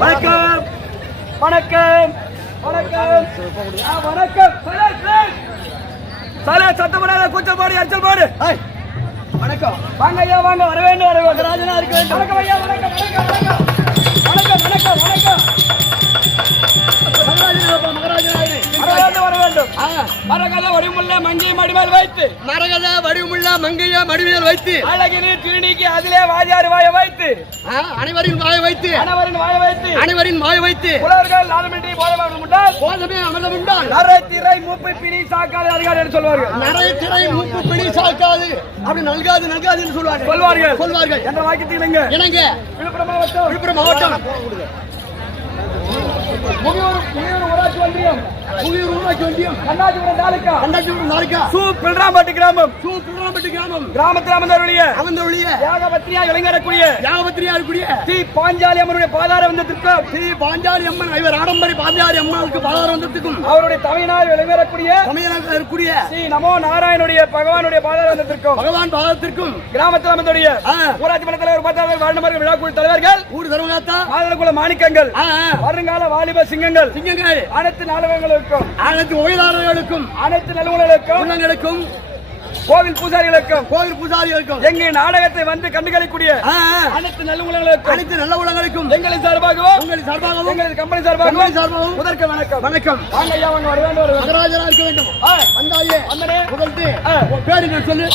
வணக்கம் வணக்கம் வணக்கம் வணக்கம் சாலை சத்தப்படாத கூச்சல் பாடு அச்சல் பாடு. வணக்கம் வாங்க ஐயா வாங்க வர வேண்டும் வர வேண்டும் ராஜனா இருக்க வேண்டும். வணக்கம் ஐயா வணக்கம் வணக்கம் வணக்கம் வணக்கம் வணக்கம் மகாராஜா வர வேண்டும். மரகத வடிவுமுள்ள மங்கையை மடிமேல் வைத்து மரகத வடிவுமுள்ள மங்கையை மடிமேல் வைத்து அழகினி திருநீக்கி அதிலே வாஜாறு வாய வைத்து அனைவரின் வாய வைத்து அனைவரின் வாய வைத்து புலவர்கள் நாதமின்றி போதமே அமர்தம் உண்டால் நரை திரை மூப்பு பிணி சாக்காது அதிகாரி என்று சொல்வார்கள். நரை திரை மூப்பு பிணி சாக்காது அப்படி நல்காது என்று சொல்வார்கள் என்ற வாக்கியத்தில் இணங்க விழுப்புரம் மாவட்டம் முகியூர் ஊராட்சி ஒன்றியம் புவியூர் ஊராட்சி ஒன்றியம் கண்ணாச்சிபுரம் தாலுகா கண்டாச்சிபுரம் தாலுகா சு பில்ராம்பட்டி கிராமம் கிராமத்தில் அமர்ந்தருளிய யாகபத்திரியா இளைஞரக்கூடிய யாகபத்திரியா இருக்கக்கூடிய ஸ்ரீ பாஞ்சாலி அம்மனுடைய பாதார வந்தத்திற்கும் ஸ்ரீ பாஞ்சாலி அம்மன் இவர் ஆடம்பரி பாஞ்சாலி அம்மனுக்கு பாதார வந்தத்துக்கும் அவருடைய தமிழ்நாடு விளைவரக்கூடிய தமிழ்நாட்டில் இருக்கக்கூடிய ஸ்ரீ நமோ நாராயணுடைய பகவானுடைய பாதார வந்தத்திற்கும் பகவான் பாதத்திற்கும் கிராமத்தில் அமர்ந்துடைய ஊராட்சி மன்ற தலைவர் உபாத்தியாளர்கள் வாழ்நமர்கள் விழாக்குழு தலைவர்கள் ஊர் தர்மகாத்தா மாதகுல மாணிக்கங்கள் வருங்கால வாலிப சிங்கங்கள் அனைத்து நாடகங்களுக்கும் அனைத்து ஓய்வாளர்களுக்கும் அனைத்து நிலவுகளுக்கும் கோவில் பூசாரிகளுக்கும் எங்கள் நாடகத்தை வந்து கண்டுகளிக்கூடிய அனைத்து நல்ல உள்ளங்களுக்கும் எங்களின் சார்பாகவும் எங்களது கம்பெனி சார்பாகவும் முதற்க வணக்கம் வாங்க ஐயா வாங்க வர வேண்டும் மகராஜனா இருக்க வேண்டும் வந்தாயே வந்தனே முதல்ட்டு பேரு நான் சொல்லு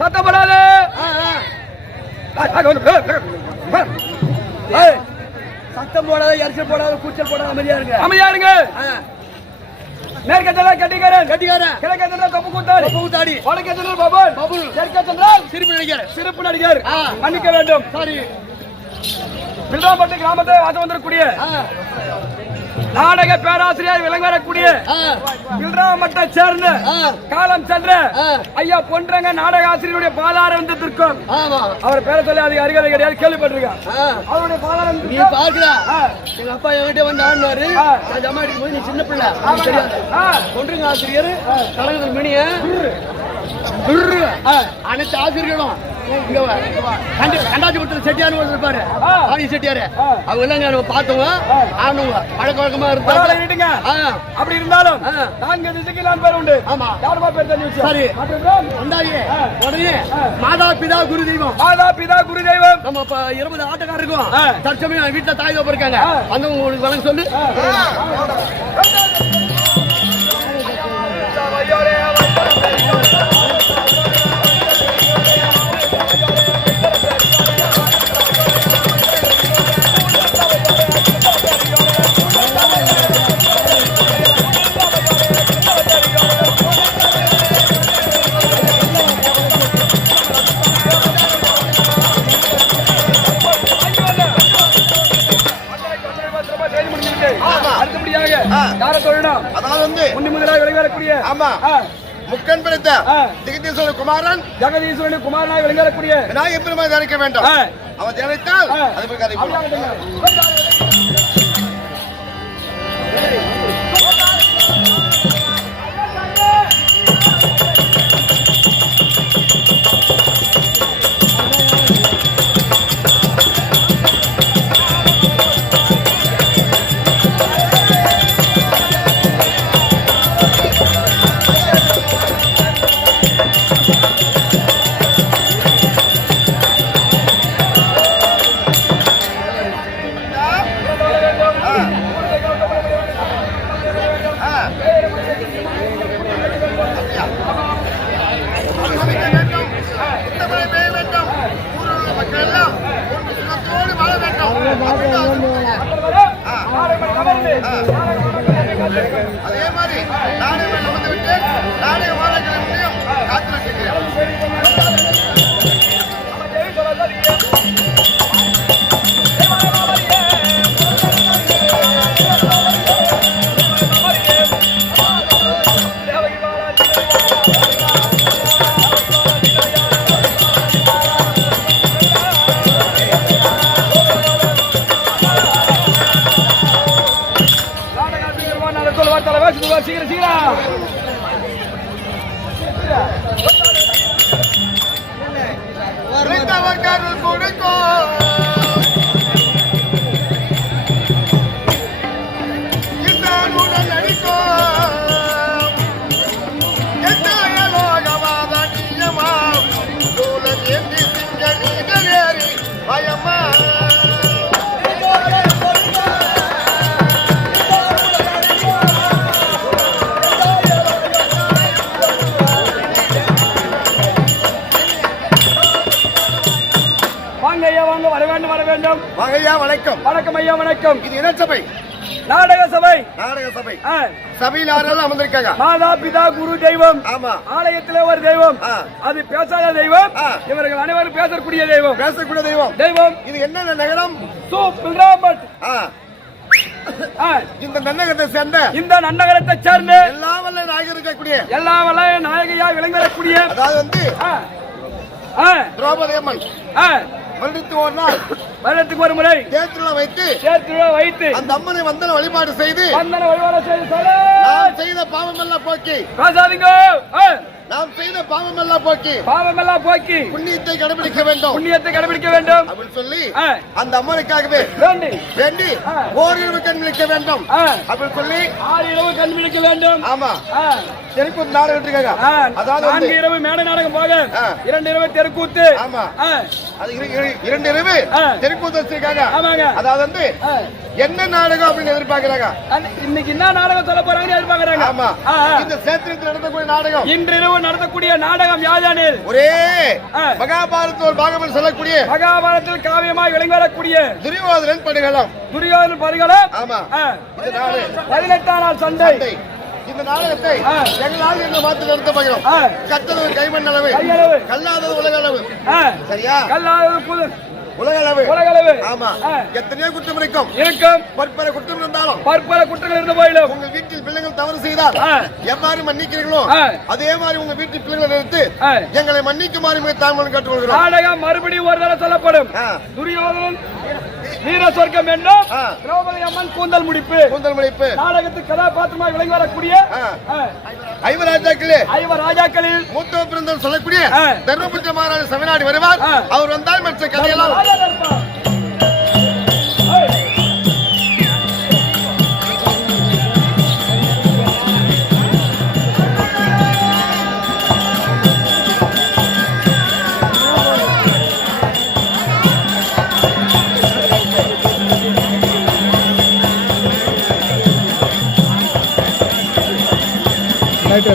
சத்தம் போடாது. சத்தம் போடாத, எரிச்சல் போடாத, கூச்சல் போடாத, அமைதியா இருங்க. அமைதியா இருங்க. மேற்கத்தல கட்டிக்காரன், கிழக்கத்தல கப்பு கூத்தாடி, வடக்கத்தல பபுல், தெற்கத்தல சிறப்பு நடிகர். மன்னிக்க வேண்டும். சாரி. பில்ராம்பட்டி கிராமத்தை ஆசை வந்திருக்கூடிய நாடக பேராசிரியர் விளங்கக்கூடிய இல்ராமட்டை சேர்ந்து காலம் சென்ற ஐயா பொன்றங்க நாடக ஆசிரியருடைய பாலாரந்தத்திற்கும் அவர் பேரை சொல்லி அதிக அறிஞர் கிடையாது கேள்விப்பட்டிருக்கேன். அவருடைய பாலாரந்தம் நீ பாக்குறா எங்க அப்பா என்கிட்ட வந்து ஆடினாரு. நான் ஜமா அடிக்கும் போது நீ சின்ன பிள்ளை தெரியாது. பொன்றுங்க ஆசிரியர் கலங்கத்தில் மணிய அனைத்து ஆசிரியர்களும் கண்டாச்சிபுரத்தில் செட்டியார் இருப்பாரு. ஆடி செட்டியாரு அவங்க எல்லாம் பார்த்தவங்க ஆனவங்க பழக்க வழக்கமா இருந்தாங்க. அப்படி இருந்தாலும் நான்கு திசைக்கு நான் பேர் உண்டு. ஆமா யாருமா பேர் தெரிஞ்சு சரி வந்தாயே உடனே மாதா பிதா குரு தெய்வம். மாதா பிதா குரு தெய்வம் நம்ம 20 ஆட்டக்காரருக்கும் தற்சமயம் வீட்டுல தாய் தோப்பு இருக்காங்க. அங்க உங்களுக்கு வழங்க சொல்லு. முக்கன் படைத்த ஜெகதீஸ்வரன் குமாரன் ஜெகதீஸ்வரன் குமாரனாய் விளங்கக்கூடிய விநாயகப் பெருமானை தியானிக்க வேண்டும். அவன் தியானித்தால் அது போய் கதை அதே மாதிரி நாடகம் நடந்து விட்டு நாடக வாழக்கையும் காத்திருக்கிறேன். சீக்கிரம் சீக்கிரம் வணக்கம் வணக்கம் ஐயா வணக்கம். இது என்ன சபை? நாடக சபை. நாடக சபை. சபையில் யாரெல்லாம் அமர்ந்திருக்காங்க? மாதா பிதா குரு தெய்வம். ஆமா ஆலயத்திலே ஒரு தெய்வம், அது பேசாத தெய்வம். இவர்கள் அனைவரும் பேசக்கூடிய தெய்வம். பேசக்கூடிய தெய்வம். தெய்வம் இது என்ன நகரம்? இந்த நன்னகரத்தை சேர்ந்த எல்லா வல்ல நாயகர் இருக்கக்கூடிய எல்லா வல்ல நாயகியா விளங்கக்கூடிய அதாவது வந்து திரௌபதி அம்மன் வருடத்துக்கு ஒரு முறை தேர்திருவிழா வைத்து அந்த அம்மனை வந்தன வழிபாடு செய்து நாம் செய்த பாவம் எல்லாம் போக்கி நாம் செய்த பாவமெல்லாம் போக்கி புண்ணியத்தை கடைபிடிக்க வேண்டும் அப்படின்னு சொல்லி அந்த அம்மனுக்காகவே வேண்டி ஓரிரவு கண் விழிக்க வேண்டும் அப்படின்னு சொல்லி 6 இரவு கண் விழிக்க வேண்டும். ஆமா தெருக்கூத்து நாடகம் இருக்காங்க. அதாவது 4 இரவு மேடை நாடகம் போக 2 இரவு தெருக்கூத்து. ஆமா அது 2 இரவு தெருக்கூத்து வச்சிருக்காங்க. அதாவது வந்து என்ன நாடகம் அப்படின்னு எதிர்பார்க்கிறாங்க. இன்னைக்கு என்ன நாடகம் சொல்ல போறாங்கன்னு எதிர்பார்க்கறாங்க. ஆமா இந்த சேத்திரத்தில் நடக்கக்கூடிய நாடகம் இன்று நடத்தக்கூடிய நாடகம் யாதெனில் ஒரே மகாபாரதத்தில் ஒரு பாகம் சொல்லக்கூடிய மகாபாரதத்தில் காவியமாய் விளங்கக்கூடிய துரியோதனன் படுகளம். ஆமா இந்த நாடு 18ஆம் நாள் சண்டை. இந்த நாடகத்தை எங்களால் எங்க மாத்து நடத்த போகிறோம். கட்டது கைமண் அளவு, கல்லாதது உலக அளவு. சரியா? கல்லாதது உலகளவு. ஆமா. எத்தனையோ குற்றம் இருக்கும். பற்பல குற்றம் இருந்தாலும் பற்பல குற்றங்கள் இருந்த போதிலும் உங்கள் வீட்டில் பிள்ளைகள் தவறு செய்தால் எவ்வாறு மன்னிக்கிறீர்களோ அதே மாதிரி உங்க வீட்டு பிள்ளைகளை எடுத்து எங்களை மன்னிக்குமாறு மிக தாழ்மையுடன் கேட்டுக்கொள்கிறோம். நாடகம் மறுபடியும் ஒரு தடவை சொல்லப்படும். துரியோதனன் வீர சொர்க்கம் என்னும் திரௌபதி அம்மன் கூந்தல் முடிப்பு நாடகத்துக்கு கதாபாத்திரமாக விளங்கி வரக்கூடிய ஐவர் ராஜாக்களில் மூத்த பிறந்தவர் சொல்லக்கூடிய தர்மபுத்திர மகாராஜ சமநாடு வருவார். அவர் வந்தால் மற்ற கதையெல்லாம் लाइट